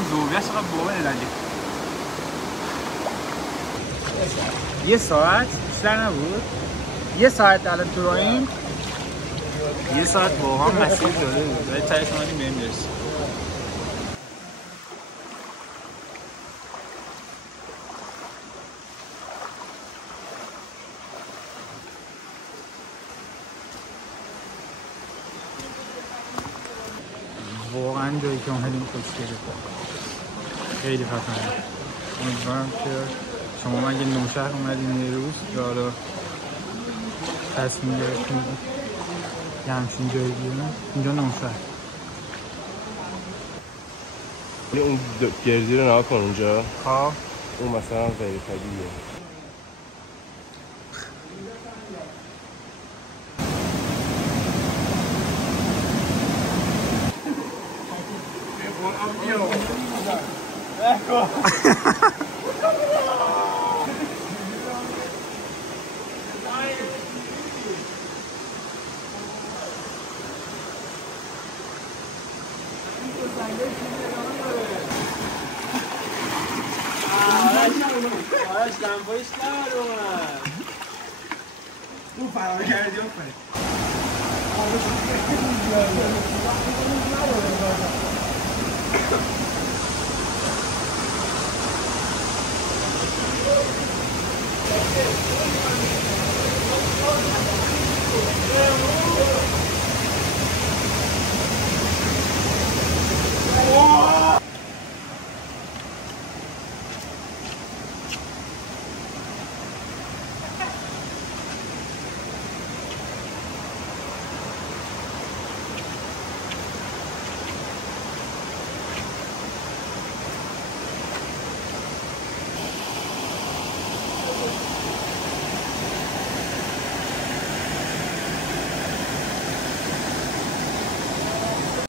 هم زوبیه چقدر بابا نداری یه ساعت بیشتر نبود یه ساعت الان تو راهیم یه ساعت واقعا مسیر داره بود ولی تایش اومدیم به این برسیم واقعا جایی که اومدیم خوشگله خیلی خفنه امیدوارم که شما اگه نوشهر اومدین یه روز که حالا تصمیم گرفتیم یه همچین جایی بیرون اینجا نوشهر اون گردی رو نها کن اونجا ها اون مثلا غیر طبیعیه آرش دنبایش نمید اومد اون فرامه کردی آفرین